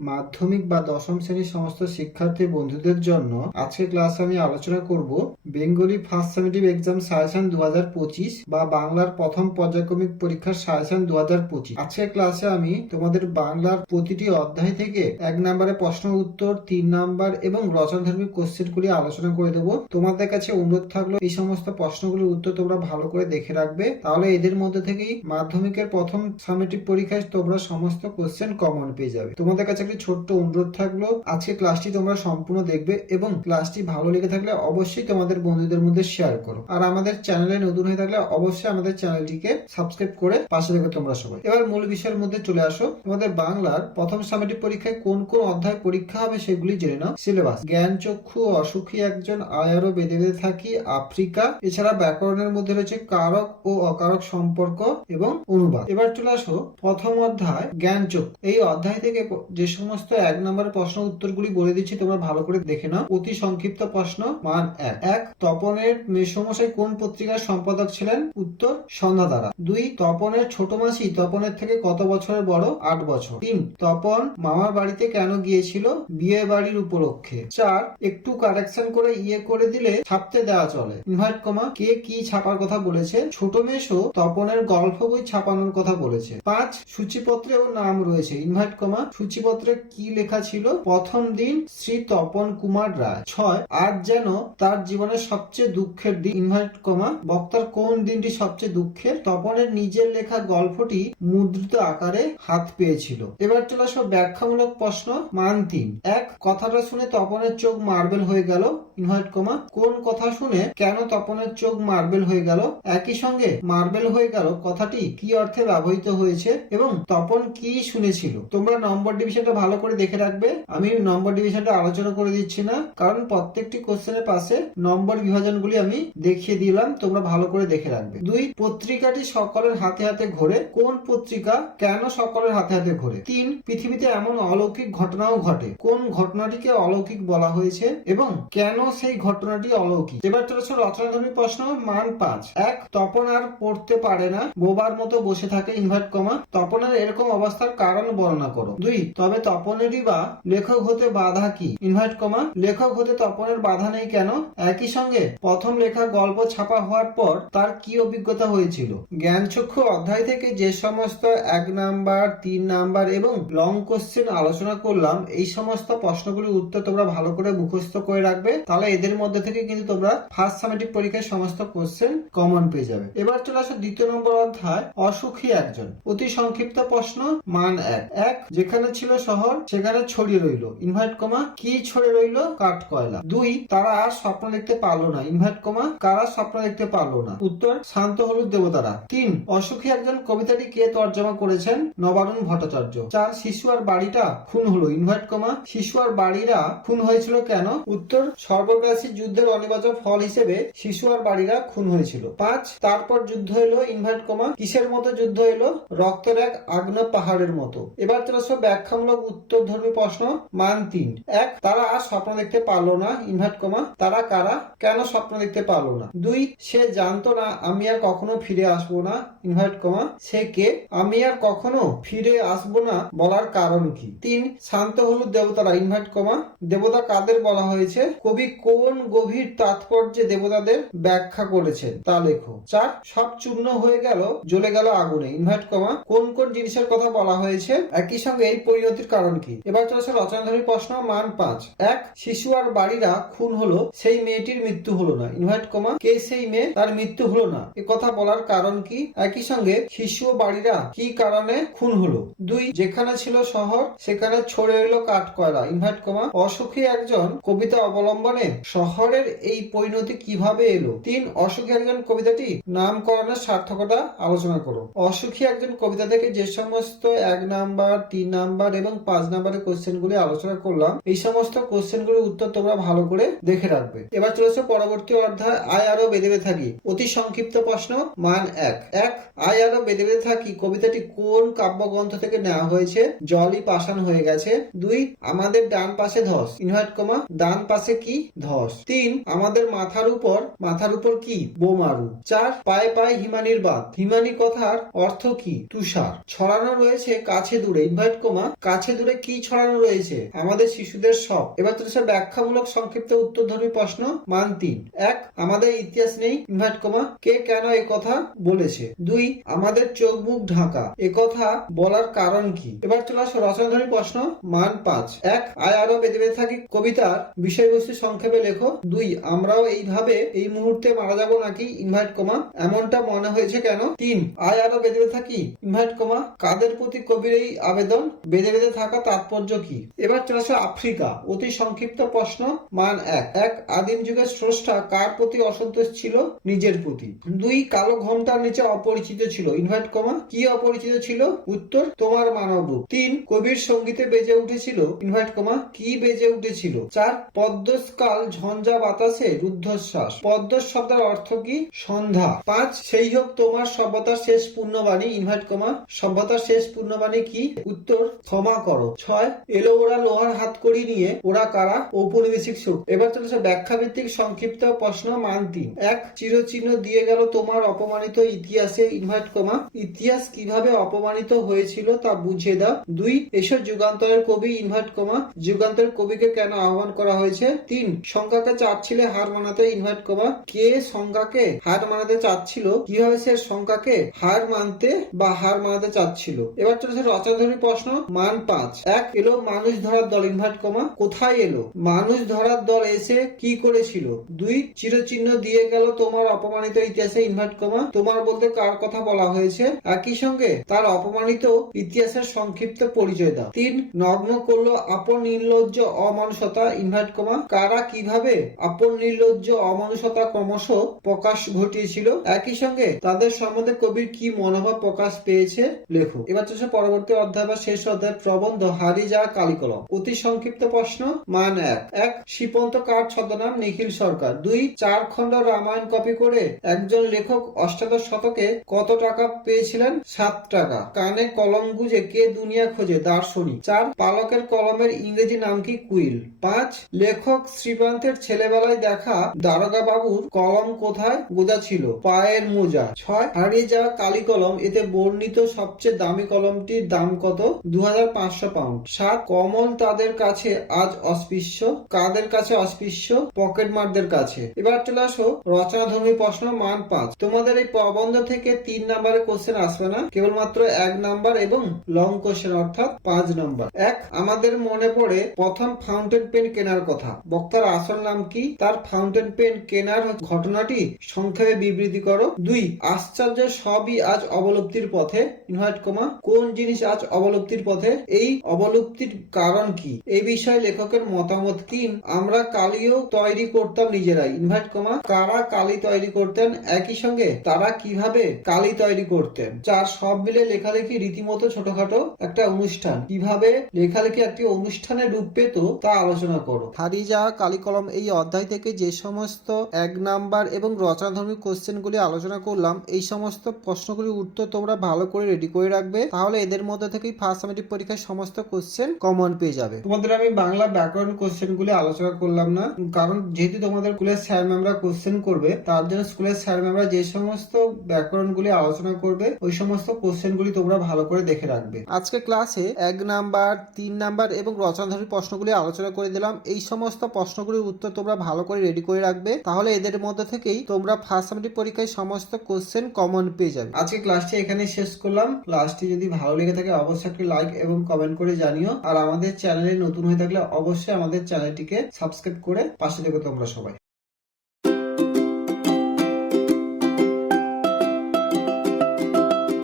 মাধ্যমিক বা দশম শ্রেণির সমস্ত শিক্ষার্থী বন্ধুদের জন্য আজকে ক্লাসে আমি আলোচনা করব Bengali first semester exam suggestion দু বা বাংলার প্রথম পর্যায়ক্রমিক পরীক্ষার সাজেশন দু আজকের ক্লাসে আমি তোমাদের বাংলার প্রতিটি অধ্যায় থেকে এক নম্বরে প্রশ্ন উত্তর, তিন নাম্বার এবং রচনাধর্মী কোশ্চেনগুলি আলোচনা করে দেবো। তোমাদের কাছে অনুরোধ থাকল এই সমস্ত প্রশ্নগুলির উত্তর তোমরা ভালো করে দেখে রাখবে। তাহলে এদের মধ্যে থেকেই মাধ্যমিকের প্রথম সামেটিভ পরীক্ষায় তোমরা সমস্ত কোশ্চেন কমন পেয়ে যাবে। তোমাদের কাছে একটি ছোট্ট অনুরোধ থাকল, আজকে ক্লাসটি তোমরা সম্পূর্ণ দেখবে এবং ক্লাসটি ভালো লেগে থাকলে অবশ্যই তোমাদের বন্ধুদের মধ্যে শেয়ার করো। আর আমাদের চ্যানেলে নতুন হয়ে থাকলে অবশ্যই আমাদের চ্যানেলটিকে সাবস্ক্রাইব করে পাশে থেকে তোমরা সবাই। এবার মূল বিষয়ের মধ্যে চলে আসো। তোমাদের বাংলার প্রথম সামেটিভ পরীক্ষায় কোন কোন অধ্যায় পরীক্ষা হবে সেগুলি জেনে নাও। সিলেবাস জ্ঞান চক্ষু, অসুখী একজন আয়ারও বেঁধে বেঁধে থাকি, আফ্রিকা, এছাড়া ব্যাকরণের মধ্যে রয়েছে কারক ও অকারক সম্পর্ক এবং অনুবাদ। এবার চলে আসো প্রথম অধ্যায়, জ্ঞান চক্ষু। এই অধ্যায় থেকে যে সমস্ত এক নম্বরের প্রশ্ন উত্তরগুলি বলে দিচ্ছি, তোমরা ভালো করে দেখে নাও। অতি সংক্ষিপ্ত প্রশ্ন, মান এক। এক, তপনের মেসমশাই কোন পত্রিকার সম্পাদক ছিলেন? উত্তর সন্ধ্যা দ্বারা দুই, তপনের ছোট মাসি, তপনের থেকে কত বছরের বড়? আট বছর। তিন, তপন মামার বাড়িতে কেন গিয়েছিল? বিয়ে বাড়ির উপলক্ষে। চার, একটু কারেকশন করে ইয়ে করে দিলে ছাপতে দেওয়া চলে। ইনভার্ট কমা, কে কি ছাপার কথা বলেছে? ছোট মেশো তপনের গল্প বই ছাপানোর কথা বলেছে। পাঁচ সূচিপত্রেও নাম রয়েছে। ইনভার্ট কমা, সূচিপত্রে কি লেখা ছিল? প্রথম দিন শ্রী তপন কুমার রায়। ছয়, আজ যেন তার জীবনের সবচেয়ে দুঃখের দিন। ইনভার্ট কমা, বক্তার কোন দিনটি সবচেয়ে দুঃখের? তপনের নিজের লেখা গল্পটি মুদ্রিত আকারে হাত পেয়েছিল। এবার চলে আসব ব্যাখ্যামূলক প্রশ্ন মান তিন। এক, কথাটা শুনে তপনের চোখ মার্বেল হয়ে গেল। ইনভার্ট কমা, কোন কথা শুনে কেন তপনের চোখ মার্বেল হয়ে গেল? একই সঙ্গে মার্বেল হয়ে গেল কথাটি কি অর্থে ব্যবহৃত হয়েছে এবং তপন কি শুনেছিল? তোমরা নম্বর ডিভিশনটা ভালো করে দেখে রাখবে। আমি নম্বর ডিভিশনটা আলোচনা করে দিচ্ছি না, কারণ প্রত্যেকটি কোশ্চেনের পাশে নম্বর বিভাজনগুলি আমি দেখিয়ে দিলাম। তোমরা ভালো করে দেখে রাখবে। দুই, পত্রিকাটি সকলের হাতে হাতে ঘোরে। কোন পত্রিকা কেন সকলের হাতে হাতে ঘোরে? তিন, পৃথিবীতে এমন অলৌকিক ঘটনাও ঘটে। কোন ঘটনাটিকে অলৌকিক বলা হয়েছে এবং কেন সেই ঘটনাটি অলৌকিক? এবার চলেছে রচনাধর্মী প্রশ্ন, মান পাঁচ। এক, তপন আর পড়তে পারে না, বোবার মতো বসে থাকে ইনভার্ট কমা তপনের এরকম অবস্থার কারণ বর্ণনা করো। দুই, তবে তপনেরই বা লেখক হতে বাধা কি? ইনভার্ট কমা লেখক হতে তপনের বাধা নেই কেন? একই সঙ্গে প্রথম লেখা গল্প ছাপা হওয়ার পর তার কি অভিজ্ঞতা হয়েছিল? জ্ঞানচক্ষু অধ্যায় থেকে যে সমস্ত এক নাম্বার, তিন নাম্বার এবং লং কোশ্চেন আলোচনা করলাম, এই সমস্ত প্রশ্নগুলির উত্তর তোমরা ভালো করে মুখস্থ করে রাখবে। তাহলে এদের মধ্যে থেকে কিন্তু তোমরা ফার্স্ট সামেটিক পরীক্ষায় সমস্ত কোশ্চেন কমন পেয়ে যাবে। এবার চলে আসো দ্বিতীয় নম্বর অধ্যায়, অসুখী একজন। অতি সংক্ষিপ্ত প্রশ্ন, মান এক। এক, যেখানে ছিল শহর, সেখানে ছড়িয়ে রইল। ইনভাইট কমা কি ছড়ে রইল? কাঠ, কয়লা। দুই, তারা আর স্বপ্ন দেখতে পারল না। ইনভাইট কমা কারা স্বপ্ন দেখতে পারল না? উত্তর, শান্ত হলুদ দেবতারা। তিন, অসুখী একজন কবিতাটি কে তর্জমা করেছেন? নবারুণ ভট্টাচার্য। চার, শিশু আর বাড়িটা খুন হলো। ইনভাইট কমা শিশু আর বাড়িরা খুন হয়েছিল কেন? উত্তর সর্বগ্রাসী যুদ্ধের অনিবার্য ফল হিসেবে শিশু আর বাড়িরা খুন হয়েছিল। পাঁচ, তারপর যুদ্ধ এলো ইনভাইট কমা, কিসের মতো যুদ্ধ এলো রক্তের এক আগ্নেয় পাহাড়ের মতো। এবার চলে আসো ব্যাখ্যামূলক উত্তর ধর্মী প্রশ্ন, মান তিন। এক, তারা আর স্বপ্ন দেখতে পারল না ইনভার্ট কমা। তারা কারা? কেন স্বপ্ন দেখতে পারল না? দুই, সে জানতো না আমি আর কখনো ফিরে আসব না ইনভার্ট কমা। সে কে? আমি আর কখনো ফিরে আসব না বলার কারণ কি? তিন, শান্ত হলুদ দেবতারা ইনভার্ট কমা। দেবতা কাদের বলা হয়েছে? কবি কোন গভীর তাৎপর্যে দেবতাদের ব্যাখ্যা করেছেন তা লেখো। চার, সব চূর্ণ হয়ে গেল, জ্বলে গেল আগুনে। ইনভার্ট কমা কোন কোন জিনিসের কথা বলা হয়েছে? একই সঙ্গে এই পরিণতির কারণ কি? এবার চলেছে রচনাধর্মী প্রশ্ন, মান পাঁচ। এক, শিশু আর বাড়িরা খুন হলো, সেই মেয়েটির মৃত্যু হলো না। ইনভার্ট কমা কে সেই মেয়ে? তার মৃত্যু হলো না। এ কথা বলার কারণ কি? একই সঙ্গে শিশু ও বাড়িরা কি কারণে খুন হলো? দুই, যেখানে ছিল শহর, সেখানে ছড়ে এলো কাঠ কয়লা ইনভার্ট কমা অসুখী একজন কবিতা অবলম্বনে শহরের এই পরিণতি কীভাবে এলো? তিন অসুখী একজন কবিতাটি নামকরণের সার্থকতা আলোচনা করো। অসুখী একজন কবিতা থেকে যে সমস্ত এক নাম্বার, তিন নাম্বার এবং পাঁচ নাম্বারের কোশ্চেন গুলি আলোচনা করলাম, এই সমস্ত কোশ্চেন গুলির উত্তর তোমরা ভালো করে দেখে রাখবে। এবার চলেছে পরবর্তী অধ্যায়, আয় আরও বেঁধে বেঁধে থাকি। অতি সংক্ষিপ্ত প্রশ্ন, মান এক। এক, আয় আরও বেঁধে বেঁধে থাকি। কবিতাটি কোন কাব্যগ্রন্থ থেকে নেওয়া হয়েছে? জলই পাষাণ হয়ে গেছে। দুই, আমাদের ডান পাশে ধস। ইনভার্ট কমা, ডান পাশে কি? ধস। তিন, আমাদের মাথার উপর মাথার উপর কি? বোমারু। চার, পায়ে পায়ে হিমানির বাদ হিমানি কথার অর্থ কি? তুষার। ছড়ানো রয়েছে কাছে দূরে। ইনভাইট কমা, কাছে দূরে কি ছড়ানো রয়েছে? আমাদের শিশুদের সব। এবার তো ব্যাখ্যামূলক সংক্ষিপ্ত উত্তরধর্মী প্রশ্ন, মান তিন। এক, আমাদের ইতিহাস নেই। ইনভাইট কোমা, কে কেন এ কথা বলেছে? দুই, আমাদের চোখ মুখ ঢাকা। এ কথা বলার কারণ কি? এবার চলে আসো রচনাধর্মী প্রশ্ন, মান পাঁচ। এক, আয় আরও বেঁধে বেঁধে থাকি কবিতার বিষয়বস্তু সংক্ষেপে লেখো, দুই, আমরাও এইভাবে এই মুহূর্তে মারা যাব নাকি? Inverted comma. এমনটা মনে হয়েছে কেন? তিন, আয় আরও বেঁধে বেঁধে থাকি? ইনভাইট কমা। কাদের প্রতি কবির এই আবেদন? বেঁধে বেঁধে থাকা তাৎপর্য কি? এবার চলে আসো আফ্রিকা, অতি সংক্ষিপ্ত প্রশ্ন, মান এক। এক, আদিম যুগের স্রষ্টা কার প্রতি অসন্তোষ ছিল? নিজের প্রতি। দুই, কালো ঘণ্টার নিচে অপরিচিত ছিল। Inverted comma. কি অপরিচিত ছিল? উত্তর, তোমার মানব রূপ তিন, কবির সঙ্গীতে বেজে উঠেছিল? Inverted comma. কি বেজে উঠেছিল? চার পদ্মস্কাল ঝঞ্ঝা বাতাসে রুদ্ধশ্বাস। পদ্ম শব্দের অর্থ কি? সন্ধ্যা। পাঁচ, সেই হোক তোমার সভ্যতার শেষ পূর্ণবাণী, ইনভাইট কমা, সভ্যতার শেষ পূর্ণবাণী কি? উত্তর, ক্ষমা করো। ছয়, এলো ওরা লোহার হাত করি নিয়ে, ওরা কারা? ঔপনিবেশিক সুখ এবার চলেছে ব্যাখ্যা ভিত্তিক সংক্ষিপ্ত প্রশ্ন মান তিন। এক, চিরচিহ্ন দিয়ে গেল তোমার অপমানিত ইতিহাসে, ইনভাইট কমা, ইতিহাস কীভাবে অপমানিত হয়েছিল তা বুঝিয়ে দাও। দুই এসব যুগান্তরের কবি, ইনভাইট কমা, যুগান্তরের কবিকে কেন আহ্বান করা হয়েছে? তিন সংখ্যাকে চাচ্ছিলে হার মানাতে ইনভাইট কমা কে সংখ্যাকে হার মানাতে চাচ্ছিল? কীভাবে সে সংখ্যাকে হার মানতে বা হার মানাতে চাচ্ছিল? এবার চলেছে রচনাধর্মী প্রশ্ন, মান পাঁচ। এক, এলো মানুষ ধরার দল ইনভাইট কমা। কোথায় এলো? মানুষ ধরার দল এসে কি করেছিল? দুই, চিরচিহ্ন দিয়ে গেল তোমার অপমানিত ইতিহাসে ইনভাইট কমা। তোমার বলতে কার কথা বলা হয়েছে? একই সঙ্গে তার অপমানিত ইতিহাসের সংক্ষিপ্ত পরিচয় দাও। তিন, নগ্ন করল আপন নির্লজ্জ অমানুষতা ইনভাইট কমা। কারা কীভাবে আপন নির্লজ্জ অমানুষতা ক্রমশ প্রকাশ ঘটিয়েছিল? একই সঙ্গে তাদের সম্বন্ধে কবির কি মনোভাব প্রকাশ পেয়েছে? লেখো। এবার চলছে পরবর্তী অধ্যায় বা শেষ অধ্যায় প্রবন্ধ হারি যাওয়া কালিকলম। অতি সংক্ষিপ্ত প্রশ্ন, মান এক। এক শিপন্ত কার ছদ্মনাম? নিখিল সরকার। দুই, চার খণ্ড রামায়ণ কপি করে একজন লেখক অষ্টাদশ শতকে কত টাকা পেয়েছিলেন? সাত টাকা। কানে কলম গুজে কে দুনিয়া খোঁজে? দার্শনিক। চার, পালকের কলমের ইংরেজি নাম কি? কুইল। পাঁচ, লেখক শ্রীকান্তের ছেলেবেলায় দেখা দারোগা বাবুর কলম কোথায় গোজা ছিল? পায়ের মোজা। ছয় হারিয়ে যাওয়া কালি কলম, এতে বর্ণিত সবচেয়ে দামি কলমটির দাম কত? দু পাউন্ড। সাত কমল তাদের কাছে আজ অস্পৃশ্য। কাদের কাছে অস্পৃশ্য? পকেটমারদের কাছে। এবার চলে আসো রচনাধর্মী প্রশ্ন মান পাঁচ। তোমাদের এই প্রবন্ধ থেকে তিন নাম্বারের কোশ্চেন আসবে না। কেবলমাত্র এক নাম্বার এবং লং কোশ্চেন অর্থাৎ পাঁচ নাম্বার। এক, আমাদের মনে পড়ে প্রথম ফাউন্টেন পেন কেনার কথা। বক্তার আসল নাম কি? তার ফাউন্টেন পেন কেনার ঘটনাটি সংক্ষেপে বিবৃতি করো। দুই, আশ্চর্য সবই আজ অবলুপ্তির পথে। ইনভাইট কমা, কোন জিনিস আজ অবলুপ্তির পথে? এই অবলুপ্তির কারণ কি? এই বিষয়ে লেখকের মতামত কি? আমরা কালিও তৈরি করতাম নিজেরাই। ইনভাইট কমা, কারা কালি তৈরি করতেন? একই সঙ্গে তারা কীভাবে কালি তৈরি করতেন? চার, সব মিলে লেখালেখি রীতিমতো ছোটখাটো একটা অনুষ্ঠান। কীভাবে লেখালেখি একটি অনুষ্ঠানের রূপ পেত তা আলোচনা করো। হারিয়ে যাওয়া কালি কলম এই অধ্যায় থেকে যে সমস্ত এক নাম্বার এবং রচনাধর্মী কোশ্চেনগুলি আলোচনা করলাম এই সমস্ত প্রশ্নগুলির উত্তর তোমরা ভালো করে রেডি করে রাখবে। তাহলে এদের মধ্যে থেকেই ফার্স্ট সামেটিভ পরীক্ষার সমস্ত কোশ্চেন কমন পেয়ে যাবে। তোমাদের আমি বাংলা ব্যাকরণ কোশ্চেনগুলি আলোচনা করলাম না কারণ যেহেতু তোমাদের স্কুলের স্যার ম্যামরা কোশ্চেন করবে তার জন্য স্কুলের স্যার ম্যামরা যে সমস্ত ব্যাকরণগুলি আলোচনা করবে ওই সমস্ত কোশ্চেনগুলি তোমরা ভালো করে দেখে রাখবে। আজকে ক্লাসে এক নাম্বার তিন নাম্বার এবং রচনাধর্মী প্রশ্নগুলি আলোচনা করে দিলাম। এই সমস্ত প্রশ্নগুলির উত্তর তোমরা ভালো করে রেডি করে রাখবে। তাহলে এদের মধ্যে থেকেই তোমরা ফার্স্ট সেমিটি পরীক্ষায় সমস্ত কোশ্চেন কমন পেয়ে যাবে। আজকে ক্লাসটি এখানে শেষ করলাম। ক্লাসটি যদি ভালো লেগে থাকে অবশ্যই একটি লাইক এবং কমেন্ট করে জানিও। আর আমাদের চ্যানেলে নতুন হয়ে থাকলে অবশ্যই আমাদের চ্যানেলটিকে সাবস্ক্রাইব করে পাশে দেখো তোমরা সবাই।